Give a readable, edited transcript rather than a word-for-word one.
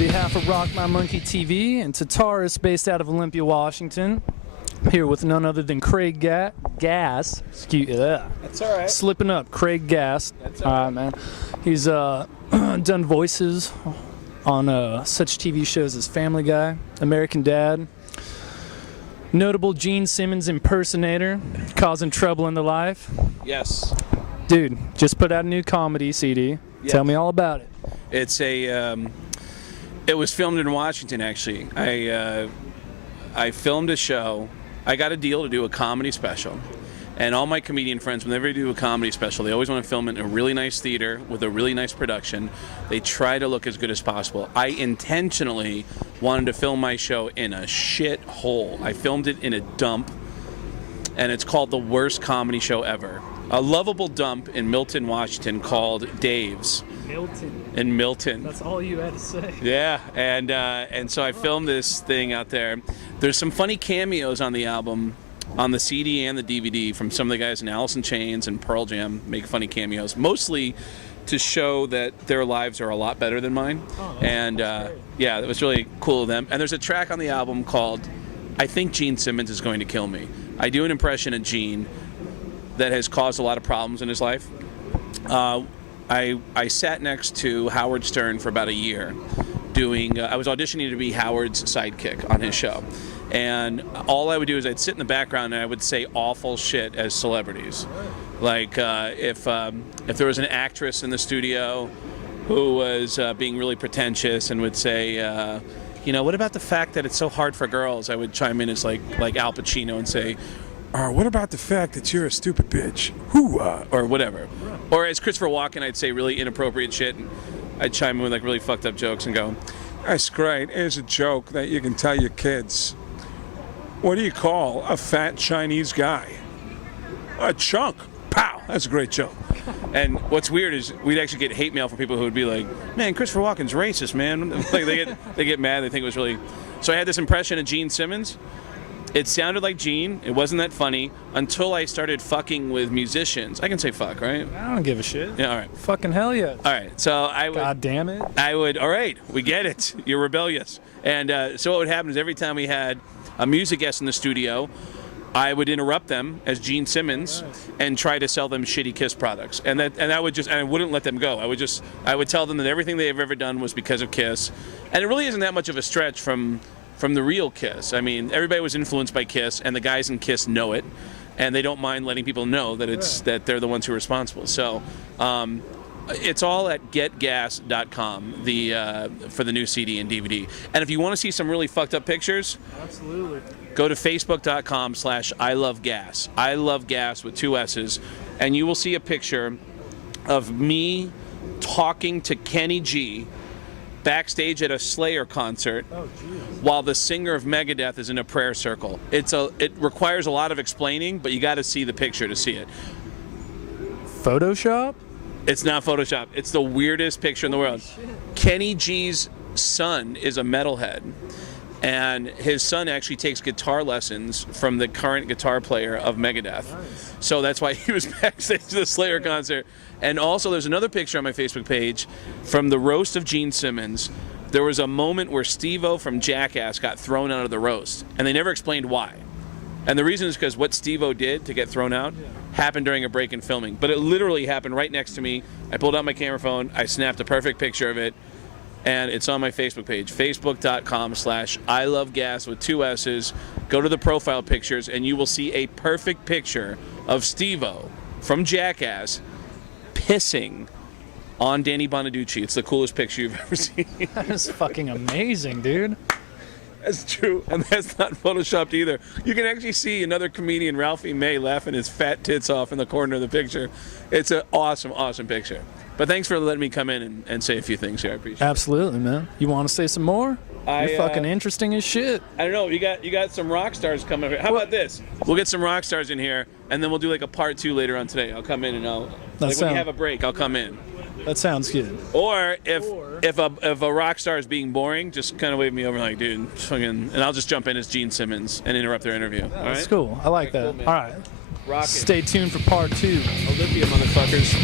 behalf of RockMyMonkey TV and Tatarus, based out of Olympia, Washington. Here with none other than Craig Gass. Excuse That's all right. Slipping up, Craig Gass. That's all right, man. He's done voices on such TV shows as Family Guy, American Dad, notable Gene Simmons impersonator, causing trouble in the life. Yes. Dude, just put out a new comedy CD. Yes. Tell me all about it. It's a. It was filmed in Washington, actually. I filmed a show. I got a deal to do a comedy special, and all my comedian friends, whenever they do a comedy special, they always want to film it in a really nice theater with a really nice production. They try to look as good as possible. I intentionally wanted to film my show in a shit hole. I filmed it in a dump, and it's called The Worst Comedy Show Ever. A lovable dump in Milton, Washington called Dave's. In Milton. That's all you had to say. Yeah, and so I filmed this thing out there. There's some funny cameos on the album, on the CD and the DVD, from some of the guys in Alice in Chains and Pearl Jam make funny cameos, mostly to show that their lives are a lot better than mine. Oh, and yeah, it was really cool of them. And there's a track on the album called I Think Gene Simmons Is Going to Kill Me. I do an impression of Gene that has caused a lot of problems in his life. I sat next to Howard Stern for about a year doing, I was auditioning to be Howard's sidekick on his show. And all I would do is I'd sit in the background and I would say awful shit as celebrities. Like if there was an actress in the studio who was being really pretentious and would say, you know, what about the fact that it's so hard for girls? I would chime in as like Al Pacino and say, what about the fact that you're a stupid bitch? Hoo-ah, or whatever. Or as Christopher Walken, I'd say really inappropriate shit, and I'd chime in with like really fucked up jokes and go, that's great. Here's a joke that you can tell your kids. What do you call a fat Chinese guy? A chunk. Pow. That's a great joke. And what's weird is we'd actually get hate mail from people who would be like, man, Christopher Walken's racist, man. Like they get mad. They think it was really. So I had this impression of Gene Simmons. It sounded like Gene. It wasn't that funny until I started fucking with musicians. I can say fuck, right? I don't give a shit. Yeah, all right. Fucking hell yeah. All right, so I would. God damn it. I would. All right, we get it. You're rebellious. And so what would happen is every time we had a music guest in the studio, I would interrupt them as Gene Simmons and try to sell them shitty Kiss products. And I would just, and I wouldn't let them go. I would tell them that everything they've ever done was because of Kiss. And it really isn't that much of a stretch from the real Kiss. I mean, everybody was influenced by Kiss, and the guys in Kiss know it, and they don't mind letting people know that that they're the ones who are responsible. So it's all at getgas.com for the new CD and DVD. And if you want to see some really fucked up pictures, absolutely, go to facebook.com/ILoveGas. I love gas with 2 S's, and you will see a picture of me talking to Kenny G backstage at a Slayer concert while the singer of Megadeth is in a prayer circle. It requires a lot of explaining, but you got to see the picture to see it. Photoshop? It's not Photoshop. It's the weirdest picture in the world. Kenny G's son is a metalhead, and his son actually takes guitar lessons from the current guitar player of Megadeth. Nice. So that's why he was backstage at the Slayer concert. And also there's another picture on my Facebook page from the roast of Gene Simmons. There was a moment where Steve-O from Jackass got thrown out of the roast, and they never explained why. And the reason is because what Steve-O did to get thrown out happened during a break in filming. But it literally happened right next to me. I pulled out my camera phone, I snapped a perfect picture of it, and it's on my Facebook page, facebook.com/ILoveGas with 2 S's. Go to the profile pictures, and you will see a perfect picture of Steve-O from Jackass pissing on Danny Bonaducci. It's the coolest picture you've ever seen. That is fucking amazing, dude. That's true, and that's not photoshopped either. You can actually see another comedian, Ralphie May, laughing his fat tits off in the corner of the picture. It's an awesome, awesome picture. But thanks for letting me come in and say a few things here. I appreciate it. Absolutely, man. You want to say some more? You're fucking interesting as shit. I don't know. You got some rock stars coming up here. How about this? We'll get some rock stars in here, and then we'll do like a part 2 later on today. I'll come in and when you have a break, I'll come in. That sounds good. Or if a rock star is being boring, just kind of wave me over like, dude, fucking, and I'll just jump in as Gene Simmons and interrupt their interview. All right? That's cool. I like that. Cool, all right. Rocket. Stay tuned for part 2. Olympia, motherfuckers.